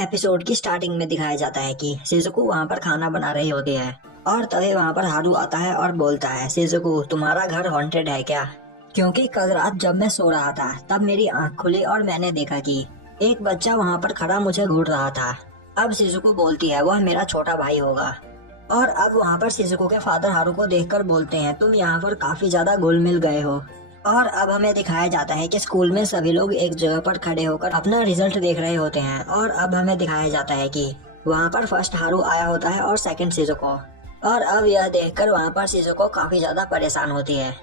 Episode की starting में दिखाया जाता है कि शिजुको वहाँ पर खाना बना रही होती है और तभी वहाँ पर हारू आता है और बोलता है, शिजुको तुम्हारा घर हॉन्टेड है क्या? क्योंकि कल रात जब मैं सो रहा था तब मेरी आंख खुली और मैंने देखा कि एक बच्चा वहाँ पर खड़ा मुझे घूर रहा था। अब शिजुको बोलती है वह मेरा छोटा भाई होगा। और अब वहाँ पर शिजुको के फादर हारू को देखकर बोलते हैं, तुम यहाँ पर काफी ज्यादा घुल मिल गए हो। और अब हमें दिखाया जाता है कि स्कूल में सभी लोग एक जगह पर खड़े होकर अपना रिजल्ट देख रहे होते हैं। और अब हमें दिखाया जाता है कि वहाँ पर फर्स्ट हारू आया होता है और सेकंड शिजुको। और अब यह देखकर वहाँ पर शिजुको काफी ज्यादा परेशान होती है।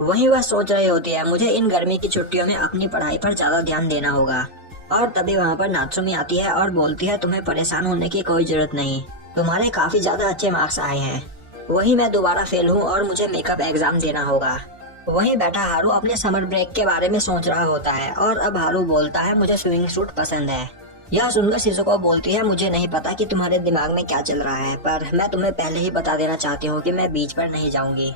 वहीं वह सोच रही होती है मुझे इन गर्मी की छुट्टियों में अपनी पढ़ाई पर ज्यादा ध्यान देना होगा। और तभी वहाँ पर नात्सुमी आती है और बोलती है तुम्हें परेशान होने की कोई जरूरत नहीं, तुम्हारे काफी ज्यादा अच्छे मार्क्स आए हैं। वहीं मैं दोबारा फेल हूँ और मुझे मेकअप एग्जाम देना होगा। वहीं बैठा हारू अपने समर ब्रेक के बारे में सोच रहा होता है। और अब हारू बोलता है मुझे स्विमिंग सूट पसंद है। यह सुनकर शिजुको बोलती है मुझे नहीं पता कि तुम्हारे दिमाग में क्या चल रहा है, पर मैं तुम्हें पहले ही बता देना चाहती हूँ कि मैं बीच पर नहीं जाऊंगी।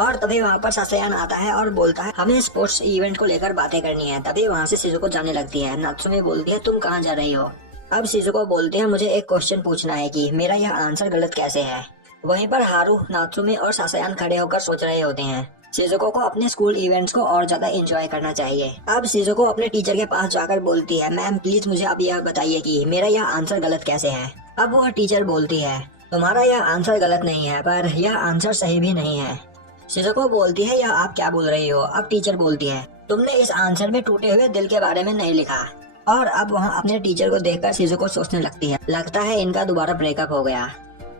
और तभी वहाँ पर सासेयान आता है और बोलता है हमें स्पोर्ट्स इवेंट को लेकर बातें करनी है। तभी वहाँ से शिजुको जाने लगती है। नात्सुमी बोलती है तुम कहाँ जा रही हो? अब शिजुको बोलती है मुझे एक क्वेश्चन पूछना है कि मेरा यह आंसर गलत कैसे है। वहीं पर हारू, नात्सुमी और सासेयान खड़े होकर सोच रहे होते हैं शिजुको को अपने स्कूल इवेंट्स को और ज्यादा एंजॉय करना चाहिए। अब शिजुको अपने टीचर के पास जाकर बोलती है मैम प्लीज मुझे अब यह बताइए कि मेरा यह आंसर गलत कैसे है। अब वह टीचर बोलती है तुम्हारा यह आंसर गलत नहीं है, पर यह आंसर सही भी नहीं है। शिजुको बोलती है यह आप क्या बोल रही हो? अब टीचर बोलती है तुमने इस आंसर में टूटे हुए दिल के बारे में नहीं लिखा। और अब वहाँ अपने टीचर को देखकर शिजुको सोचने लगती है लगता है इनका दोबारा ब्रेकअप हो गया।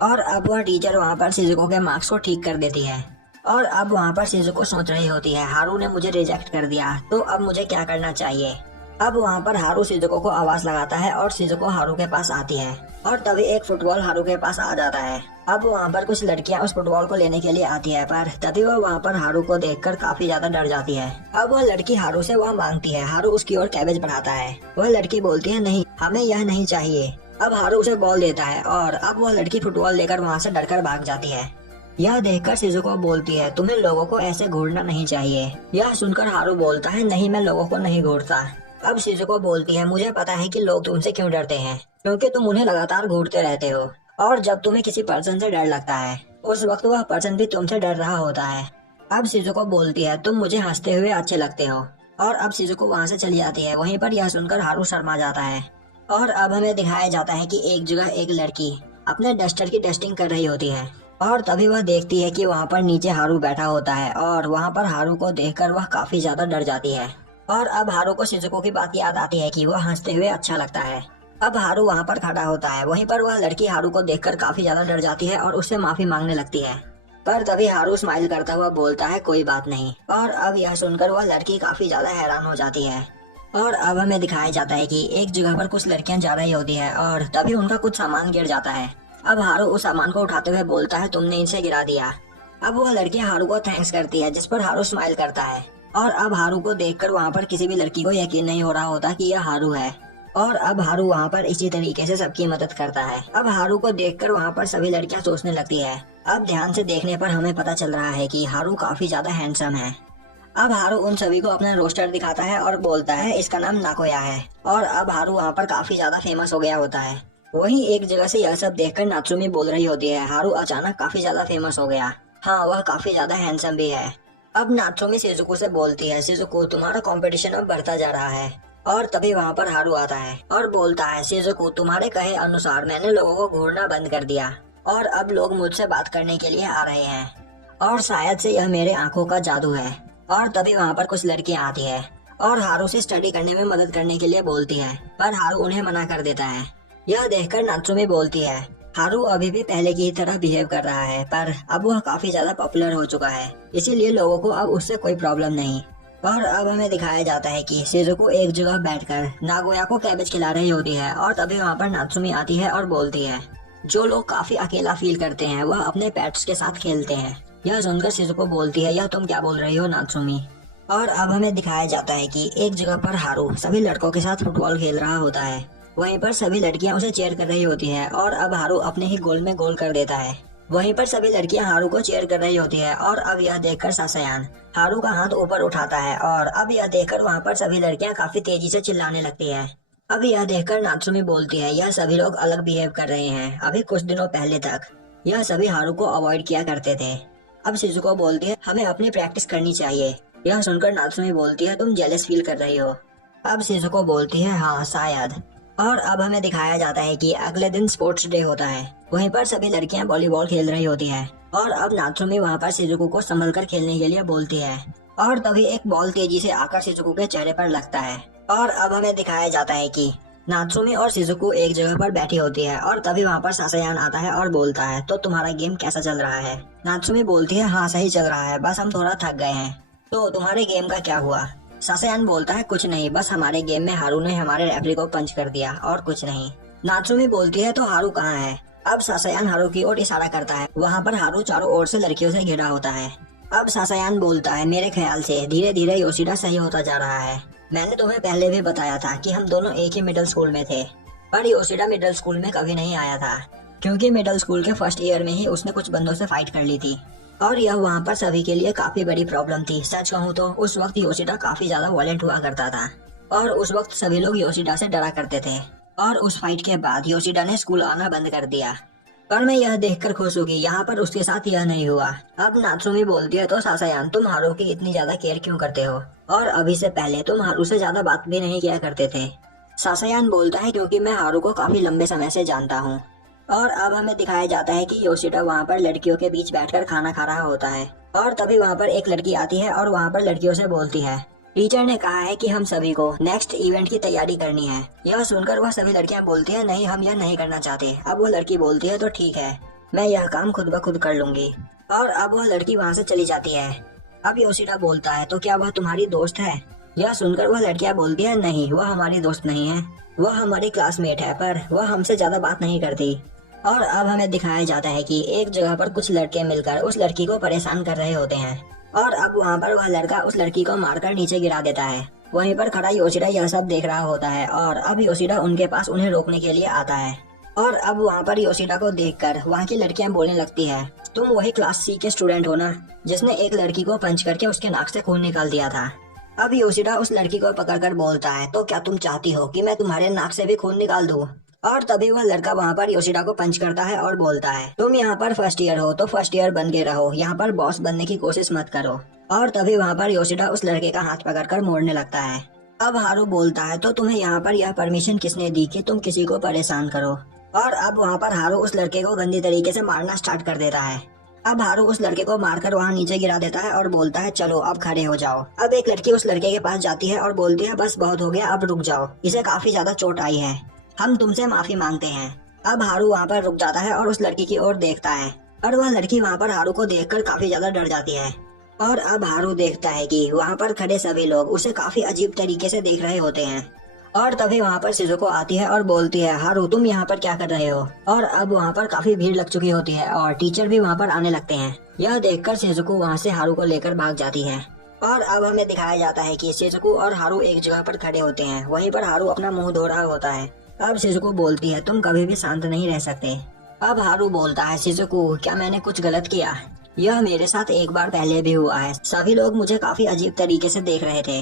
और अब वह टीचर वहाँ पर शिजुको के मार्क्स को ठीक कर देती है। और अब वहाँ पर शिजुको सोच रही होती है हारू ने मुझे रिजेक्ट कर दिया, तो अब मुझे क्या करना चाहिए। अब वहाँ पर हारू शिजुको को आवाज लगाता है और शिजुको हारू के पास आती है। और तभी एक फुटबॉल हारू के पास आ जाता है। अब वहाँ पर कुछ लड़कियाँ उस फुटबॉल को लेने के लिए आती है, पर तभी वह वहाँ पर हारू को देखकर काफी ज्यादा डर जाती है। अब वह लड़की हारू से वह मांगती है। हारू उसकी ओर कैबेज बढ़ाता है। वह लड़की बोलती है नहीं, हमें यह नहीं चाहिए। अब हारू उसे बॉल देता है और अब वह लड़की फुटबॉल लेकर वहाँ से डरकर भाग जाती है। यह देखकर शिजुको बोलती है तुम्हें लोगों को ऐसे घूरना नहीं चाहिए। यह सुनकर हारू बोलता है नहीं, मैं लोगों को नहीं घूरता। अब शिजुको बोलती है मुझे पता है कि लोग तुमसे क्यों डरते हैं, क्योंकि तुम उन्हें लगातार घूरते रहते हो। और जब तुम्हें किसी पर्सन से डर लगता है उस वक्त वह पर्सन भी तुमसे डर रहा होता है। अब शिजुको बोलती है तुम मुझे हंसते हुए अच्छे लगते हो। और अब शिजुको वहाँ से चली जाती है। वहीं पर यह सुनकर हारू शर्मा जाता है। और अब हमें दिखाया जाता है कि एक जगह एक लड़की अपने डस्टर की डस्टिंग कर रही होती है। और तभी वह देखती है कि वहाँ पर नीचे हारू बैठा होता है। और वहाँ पर हारू को देखकर वह काफी ज्यादा डर जाती है। और अब हारू को शिजुको की बात याद आती है कि वह हंसते हुए अच्छा लगता है। अब हारू वहाँ पर खड़ा होता है। वहीं पर वह लड़की हारू को देखकर काफी ज्यादा डर जाती है और उससे माफी मांगने लगती है। पर तभी हारू स्माइल करता हुआ बोलता है कोई बात नहीं। और अब यह सुनकर वह लड़की काफी ज्यादा हैरान हो जाती है। और अब हमें दिखाया जाता है कि एक जगह पर कुछ लड़कियां जा रही होती है और तभी उनका कुछ सामान गिर जाता है। अब हारू उस सामान को उठाते हुए बोलता है तुमने इनसे गिरा दिया। अब वह लड़की हारू को थैंक्स करती है, जिस पर हारू स्माइल करता है। और अब हारू को देखकर वहाँ पर किसी भी लड़की को यकीन नहीं हो रहा होता कि यह हारू है। और अब हारू वहाँ पर इसी तरीके से सबकी मदद करता है। अब हारू को देखकर वहाँ पर सभी लड़कियाँ सोचने लगती है। अब ध्यान से देखने पर हमें पता चल रहा है कि हारू काफी ज्यादा हैंडसम है। अब हारू उन सभी को अपना रोस्टर दिखाता है और बोलता है इसका नाम नाकोया है। और अब हारू वहाँ पर काफी ज्यादा फेमस हो गया होता है। वहीं एक जगह से यह सब देखकर नात्सुमी बोल रही होती है हारू अचानक काफी ज्यादा फेमस हो गया। हाँ, वह काफी ज्यादा हैंडसम भी है। अब नात्सुमी शिजुको से बोलती है शिजुको तुम्हारा कंपटीशन अब बढ़ता जा रहा है। और तभी वहाँ पर हारू आता है और बोलता है शिजुको तुम्हारे कहे अनुसार मैंने लोगों को घूरना बंद कर दिया और अब लोग मुझसे बात करने के लिए आ रहे हैं। और शायद से यह मेरे आंखों का जादू है। और तभी वहाँ पर कुछ लड़कियाँ आती है और हारू से स्टडी करने में मदद करने के लिए बोलती है, पर हारू उन्हें मना कर देता है। यह देखकर नात्सुमी बोलती है हारू अभी भी पहले की तरह बिहेव कर रहा है, पर अब वह काफी ज्यादा पॉपुलर हो चुका है, इसीलिए लोगों को अब उससे कोई प्रॉब्लम नहीं। और अब हमें दिखाया जाता है कि शिजुको एक जगह बैठकर नागोया को कैबेज खिला रही होती है। और तभी वहाँ पर नात्सुमी आती है और बोलती है जो लोग काफी अकेला फील करते हैं वह अपने पेट्स के साथ खेलते हैं। यह सुनकर शिजुको बोलती है यह तुम क्या बोल रही हो नात्सुमी। और अब हमें दिखाया जाता है कि एक जगह पर हारू सभी लड़कों के साथ फुटबॉल खेल रहा होता है। वहीं पर सभी लड़कियां उसे चीयर कर रही होती हैं और अब हारू अपने ही गोल में गोल कर देता है। वहीं पर सभी लड़कियां हारू को चीयर कर रही होती है। और अब यह देखकर सासेयान हारू का हाथ ऊपर उठाता है और अब यह देखकर वहाँ पर सभी लड़कियां काफी तेजी से चिल्लाने लगती है। अब यह देखकर नात्सुमी बोलती है, यह सभी लोग अलग बिहेव कर रहे हैं। अभी कुछ दिनों पहले तक यह सभी हारू को अवॉइड किया करते थे। अब शिजुको बोलती है, हमें अपनी प्रैक्टिस करनी चाहिए। यह सुनकर नात्सुमी बोलती है, तुम जेलस फील कर रही हो। अब शिजुको बोलती है, हाँ शायद। और अब हमें दिखाया जाता है कि अगले दिन स्पोर्ट्स डे होता है। वहीं पर सभी लड़कियां वॉलीबॉल खेल रही होती है और अब नात्सुमी वहां पर शिजुको को संभल कर खेलने के लिए बोलती है। और तभी एक बॉल तेजी से आकर शिजुको के चेहरे पर लगता है। और अब हमें दिखाया जाता है कि नात्सुमी और शिजुको एक जगह पर बैठी होती है और तभी वहाँ पर सासायान आता है और बोलता है, तो तुम्हारा गेम कैसा चल रहा है? नात्सुमी बोलती है, हाँ सही चल रहा है, बस हम थोड़ा थक गए हैं। तो तुम्हारे गेम का क्या हुआ? सासायान बोलता है, कुछ नहीं, बस हमारे गेम में हारू ने हमारे रेफरी को पंच कर दिया और कुछ नहीं। नात्सुमी बोलती है, तो हारू कहाँ है? अब सासायान हारू की ओर इशारा करता है। वहाँ पर हारू चारों ओर से लड़कियों से घिरा होता है। अब सासायान बोलता है, मेरे ख्याल से धीरे धीरे योशिडा सही होता जा रहा है। मैंने तुम्हें पहले भी बताया था कि हम दोनों एक ही मिडिल स्कूल में थे, पर योशिडा मिडिल स्कूल में कभी नहीं आया था क्योंकि मिडिल स्कूल के फर्स्ट ईयर में ही उसने कुछ बंदों से फाइट कर ली थी और यह वहाँ पर सभी के लिए काफी बड़ी प्रॉब्लम थी। सच कहूँ तो उस वक्त योशिडा काफी ज्यादा वॉयलेंट हुआ करता था और उस वक्त सभी लोग योशिडा से डरा करते थे। और उस फाइट के बाद योशिडा ने स्कूल आना बंद कर दिया। पर मैं यह देखकर खुश हूँ कि यहाँ पर उसके साथ यह नहीं हुआ। अब नात्सुमी बोलती है, तो सासायान तुम हारू की इतनी ज्यादा केयर क्यों करते हो? और अभी से पहले तुम हारू से ज्यादा बात भी नहीं किया करते थे। सासायान बोलता है, क्योंकि मैं हारू को काफी लंबे समय से जानता हूँ। और अब हमें दिखाया जाता है कि योशिडा वहाँ पर लड़कियों के बीच बैठकर खाना खा रहा होता है और तभी वहाँ पर एक लड़की आती है और वहाँ पर लड़कियों से बोलती है, टीचर ने कहा है कि हम सभी को नेक्स्ट इवेंट की तैयारी करनी है। यह सुनकर वह सभी लड़कियां बोलती हैं, नहीं हम यह नहीं करना चाहते। अब वह लड़की बोलती है, तो ठीक है, मैं यह काम खुद ब खुद कर लूंगी। और अब वह लड़की वहाँ से चली जाती है। अब योशिडा बोलता है, तो क्या वह तुम्हारी दोस्त है? यह सुनकर वह लड़कियां बोलती है, नहीं वह हमारी दोस्त नहीं है, वह हमारी क्लासमेट है, पर वह हमसे ज्यादा बात नहीं करती। और अब हमें दिखाया जाता है कि एक जगह पर कुछ लड़के मिलकर उस लड़की को परेशान कर रहे होते हैं और अब वहाँ पर वह लड़का उस लड़की को मारकर नीचे गिरा देता है। वहीं पर खड़ा योशिडा यह सब देख रहा होता है और अब योशिडा उनके पास उन्हें रोकने के लिए आता है। और अब वहाँ पर योशिडा को देखकर वहाँ की लड़कियां बोलने लगती है, तुम वही क्लास सी के स्टूडेंट हो ना, जिसने एक लड़की को पंच करके उसके नाक से खून निकाल दिया था। अब योशिडा उस लड़की को पकड़कर बोलता है, तो क्या तुम चाहती हो कि मैं तुम्हारे नाक से भी खून निकाल दूं? और तभी वह लड़का वहाँ पर योशिडा को पंच करता है और बोलता है, तुम यहाँ पर फर्स्ट ईयर हो तो फर्स्ट ईयर बन के रहो, यहाँ पर बॉस बनने की कोशिश मत करो। और तभी वहाँ पर योशिडा उस लड़के का हाथ पकड़कर मोड़ने लगता है। अब हारू बोलता है, तो तुम्हें यहाँ पर यह परमिशन किसने दी कि तुम किसी को परेशान करो? और अब वहाँ पर हारू उस लड़के को गंदी तरीके से मारना स्टार्ट कर देता है। अब हारू उस लड़के को मारकर वहाँ नीचे गिरा देता है और बोलता है, चलो अब खड़े हो जाओ। अब एक लड़की उस लड़के के पास जाती है और बोलती है, बस बहुत हो गया, अब रुक जाओ, इसे काफी ज्यादा चोट आई है, हम तुमसे माफी मांगते हैं। अब हारू वहाँ पर रुक जाता है और उस लड़की की ओर देखता है और वह लड़की वहाँ पर हारू को देखकर काफी ज्यादा डर जाती है। और अब हारू देखता है कि वहाँ पर खड़े सभी लोग उसे काफी अजीब तरीके से देख रहे होते हैं। और तभी वहाँ पर शिजुको आती है और बोलती है, हारू तुम यहाँ पर क्या कर रहे हो? और अब वहाँ पर काफी भीड़ लग चुकी होती है और टीचर भी वहाँ पर आने लगते हैं। यह देखकर शिजुको वहाँ से हारू को लेकर भाग जाती है। और अब हमें दिखाया जाता है कि शिजुको और हारू एक जगह पर खड़े होते हैं। वहीं पर हारू अपना मुंह धो रहा होता है। अब शिजुको बोलती है, तुम कभी भी शांत नहीं रह सकते। अब हारू बोलता है, शिजुको क्या मैंने कुछ गलत किया? यह मेरे साथ एक बार पहले भी हुआ है, सभी लोग मुझे काफी अजीब तरीके से देख रहे थे,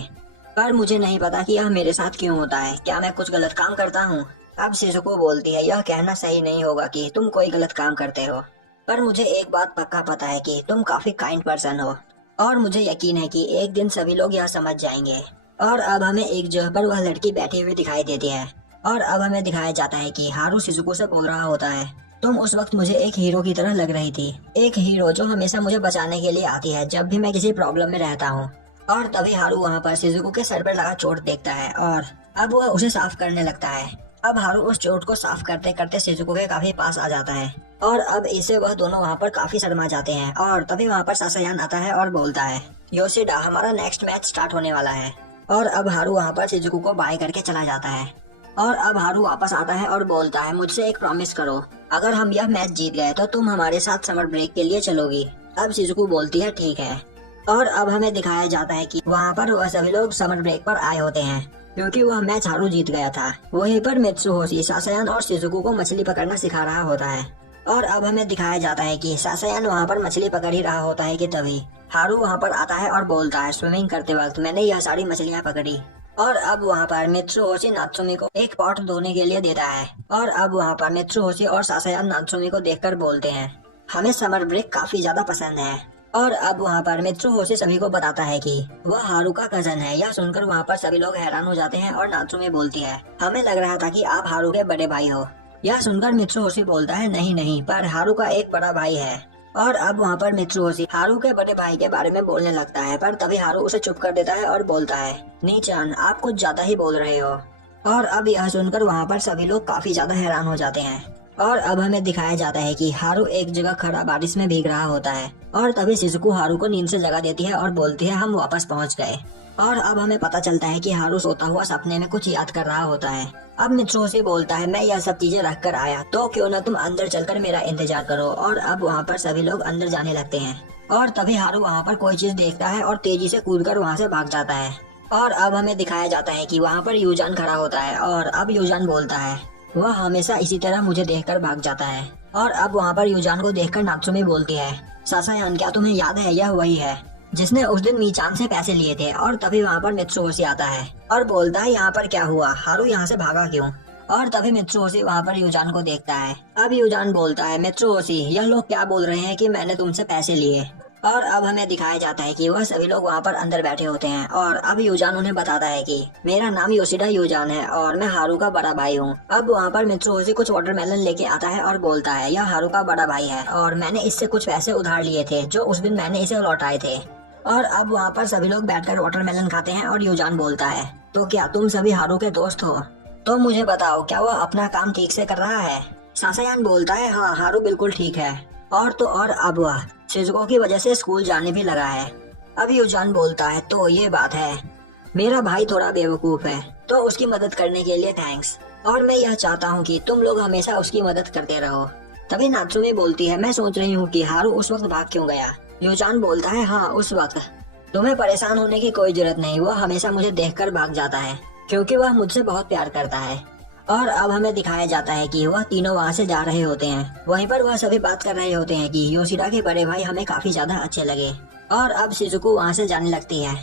पर मुझे नहीं पता कि यह मेरे साथ क्यों होता है, क्या मैं कुछ गलत काम करता हूँ? अब शिजुको बोलती है, यह कहना सही नहीं होगा कि तुम कोई गलत काम करते हो, पर मुझे एक बात पक्का पता है कि तुम काफी काइंड पर्सन हो और मुझे यकीन है कि एक दिन सभी लोग यह समझ जाएंगे। और अब हमें एक जगह पर वह लड़की बैठी हुई दिखाई देती है और अब हमें दिखाया जाता है कि हारू शिजुको से बोल रहा होता है, तुम उस वक्त मुझे एक हीरो की तरह लग रही थी, एक हीरो जो हमेशा मुझे बचाने के लिए आती है जब भी मैं किसी प्रॉब्लम में रहता हूँ। और तभी हारू वहाँ पर शिजुको के सर पर लगा चोट देखता है और अब वह उसे साफ करने लगता है। अब हारू उस चोट को साफ करते करते शिजुको के काफी पास आ जाता है और अब इसे वह दोनों वहाँ पर काफी शर्मा जाते हैं। और तभी वहाँ पर सासायान आता है और बोलता है, योशिडा हमारा नेक्स्ट मैच स्टार्ट होने वाला है। और अब हारू वहाँ पर शिजुको को बाय करके चला जाता है। और अब हारू वापस आता है और बोलता है, मुझसे एक प्रॉमिस करो, अगर हम यह मैच जीत गए तो तुम हमारे साथ समर ब्रेक के लिए चलोगी। अब शिजुको बोलती है, ठीक है। और अब हमें दिखाया जाता है कि वहाँ पर वह सभी लोग समर ब्रेक पर आए होते हैं क्योंकि वह मैच हारू जीत गया था। वहीं पर मित्सुहोशी सासायान और शिजुको को मछली पकड़ना सिखा रहा होता है। और अब हमें दिखाया जाता है कि सासायान वहाँ पर मछली पकड़ ही रहा होता है कि तभी हारू वहाँ पर आता है और बोलता है, स्विमिंग करते वक्त मैंने यह सारी मछलियाँ पकड़ी। और अब वहाँ पर मित्सुहोशी नात्सुमी को एक पॉट धोने के लिए देता है। और अब वहाँ पर मित्सुहोशी और सासायान नात्सुमी को देखकर बोलते हैं, हमें समर ब्रेक काफी ज्यादा पसंद है। और अब वहाँ पर मित्सुहोशी सभी को बताता है कि वह हारू का कजन है। यह सुनकर वहाँ पर सभी लोग हैरान हो जाते हैं और नात्सुमी बोलती है, हमें लग रहा था कि आप हारू के बड़े भाई हो। यह सुनकर मित्सुहोशी बोलता है, नहीं नहीं, पर हारू का एक बड़ा भाई है। और अब वहाँ पर मित्सुहोशी हारू के बड़े भाई के बारे में बोलने लगता है, पर तभी हारू उसे चुप कर देता है और बोलता है, नीचान, आप कुछ ज्यादा ही बोल रहे हो। और अब यह सुनकर वहाँ पर सभी लोग काफी ज्यादा हैरान हो जाते हैं। और अब हमें दिखाया जाता है कि हारू एक जगह खड़ा बारिश में भीग रहा होता है। और तभी शिजुको हारू को नींद से जगा देती है और बोलती है, हम वापस पहुंच गए। और अब हमें पता चलता है कि हारू सोता हुआ सपने में कुछ याद कर रहा होता है। अब मित्सुहोशी बोलता है, मैं यह सब चीजें रख कर आया, तो क्यों न तुम अंदर चलकर मेरा इंतजार करो। और अब वहाँ पर सभी लोग अंदर जाने लगते हैं। और तभी हारू वहाँ पर कोई चीज देखता है और तेजी से कूदकर वहाँ से भाग जाता है। और अब हमें दिखाया जाता है कि वहाँ पर यूजान खड़ा होता है। और अब यूजान बोलता है, वह हमेशा इसी तरह मुझे देखकर भाग जाता है। और अब वहाँ पर यूजान को देखकर नात्सुमी बोलती है, सासायान, क्या तुम्हें याद है, यह वही है जिसने उस दिन मीचान से पैसे लिए थे। और तभी वहाँ पर मित्सुहोशी आता है और बोलता है, यहाँ पर क्या हुआ, हारू यहाँ से भागा क्यों। और तभी मित्सुहोशी वहाँ पर यूजान को देखता है। अब यूजान बोलता है, मित्सुहोशी, यह लोग क्या बोल रहे हैं कि मैंने तुमसे पैसे लिए। और अब हमें दिखाया जाता है कि वह सभी लोग वहाँ पर अंदर बैठे होते हैं। और अब यूजान उन्हें बताता है कि मेरा नाम योशिडा यूजान है और मैं हारू का बड़ा भाई हूँ। अब वहाँ पर मित्सुहोशी कुछ वाटरमेलन लेके आता है और बोलता है, यह हारू का बड़ा भाई है और मैंने इससे कुछ पैसे उधार लिए थे जो उस दिन मैंने इसे लौटाए थे। और अब वहाँ पर सभी लोग बैठकर वाटरमेलन खाते हैं और यूजान बोलता है, तो क्या तुम सभी हारू के दोस्त हो? तो मुझे बताओ, क्या वह अपना काम ठीक से कर रहा है? सासायान बोलता है, हाँ, हारू बिल्कुल ठीक है। और तो और अब वह शिजुको की वजह से स्कूल जाने भी लगा है। अब यूजान बोलता है, तो ये बात है, मेरा भाई थोड़ा बेवकूफ है, तो उसकी मदद करने के लिए थैंक्स। और मैं यह चाहता हूँ कि तुम लोग हमेशा उसकी मदद करते रहो। तभी नात्सुमी बोलती है, मैं सोच रही हूँ कि हारू उस वक्त भाग क्यों गया। यूजान बोलता है, हाँ, उस वक्त तुम्हें परेशान होने की कोई जरूरत नहीं, वह हमेशा मुझे देखकर भाग जाता है क्योंकि वह मुझसे बहुत प्यार करता है। और अब हमें दिखाया जाता है कि वह तीनों वहाँ से जा रहे होते हैं। वहीं पर वह सभी बात कर रहे होते हैं कि योशिडा के बड़े भाई हमें काफी ज्यादा अच्छे लगे। और अब शिजुको वहाँ से जाने लगती है।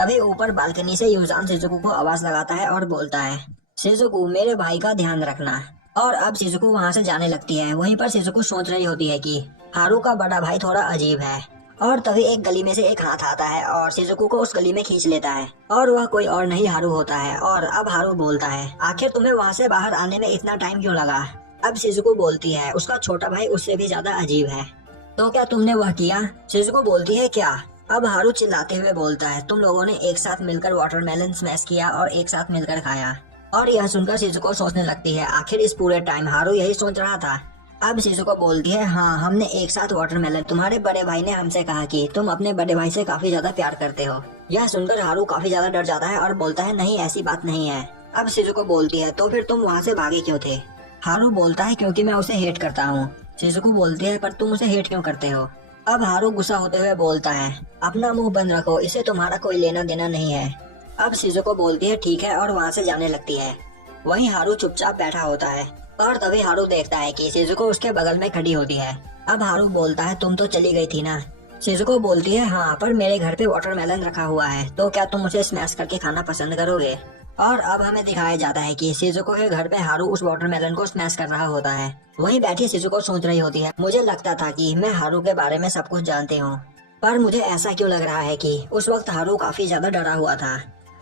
तभी ऊपर बालकनी से यूजान शिजुको को आवाज लगाता है और बोलता है, शिजुको, मेरे भाई का ध्यान रखना। और अब शिजुको वहाँ से जाने लगती है। वहीं पर शिजुको सोच रही होती है कि हारू का बड़ा भाई थोड़ा अजीब है। और तभी एक गली में से एक हाथ आता है और शिजुको को उस गली में खींच लेता है। और वह कोई और नहीं हारू होता है। और अब हारू बोलता है, आखिर तुम्हें वहाँ से बाहर आने में इतना टाइम क्यों लगा? अब शिजुको बोलती है, उसका छोटा भाई उससे भी ज्यादा अजीब है। तो क्या तुमने वह किया? शिजुको बोलती है, क्या? अब हारू चिल्लाते हुए बोलता है, तुम लोगों ने एक साथ मिलकर वाटरमेलन स्मैश किया और एक साथ मिलकर खाया। और यह सुनकर शिजुको सोचने लगती है, आखिर इस पूरे टाइम हारू यही सोच रहा था। अब शिजुको बोलती है, हाँ, हमने एक साथ वाटरमेलन, तुम्हारे बड़े भाई ने हमसे कहा कि तुम अपने बड़े भाई से काफी ज्यादा प्यार करते हो। यह सुनकर हारू काफी ज्यादा डर जाता है और बोलता है, नहीं, ऐसी बात नहीं है। अब शिजुको बोलती है, तो फिर तुम वहाँ से भागे क्यों थे? हारू बोलता है, क्योंकि मैं उसे हेट करता हूँ। शिजुको बोलती है, पर तुम उसे हेट क्यों करते हो? अब हारू गुस्सा होते हुए बोलता है, अपना मुंह बंद रखो, इसे तुम्हारा कोई लेना देना नहीं है। अब शिजुको बोलती है, ठीक है, और वहाँ से जाने लगती है। वहीं हारू चुपचाप बैठा होता है। और तभी हारू देखता है कि शिजुको उसके बगल में खड़ी होती है। अब हारू बोलता है, तुम तो चली गई थी ना? शिजुको बोलती है, हाँ, पर मेरे घर पे वाटरमेलन रखा हुआ है, तो क्या तुम उसे स्मैश करके खाना पसंद करोगे? और अब हमें दिखाया जाता है कि शिजुको के घर पे हारू उस वाटरमेलन को स्मैश कर रहा होता है। वहीं बैठी शिजुको सोच रही होती है, मुझे लगता था कि मैं हारू के बारे में सब कुछ जानती हूँ, पर मुझे ऐसा क्यों लग रहा है कि उस वक्त हारू काफी ज्यादा डरा हुआ था।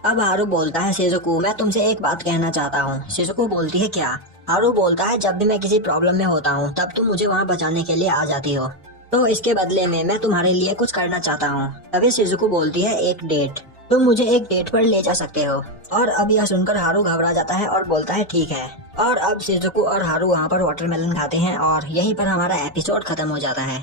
अब हारू बोलता है, शिजुको, मैं तुमसे एक बात कहना चाहता हूँ। शिजुको बोलती है, क्या? हारू बोलता है, जब भी मैं किसी प्रॉब्लम में होता हूँ तब तुम मुझे वहाँ बचाने के लिए आ जाती हो, तो इसके बदले में मैं तुम्हारे लिए कुछ करना चाहता हूँ। तभी शिजुको बोलती है, एक डेट, तुम मुझे एक डेट पर ले जा सकते हो। और अब यह सुनकर हारू घबरा जाता है और बोलता है, ठीक है। और अब शिजुको और हारू वहाँ पर वाटरमेलन खाते हैं और यहीं पर हमारा एपिसोड खत्म हो जाता है।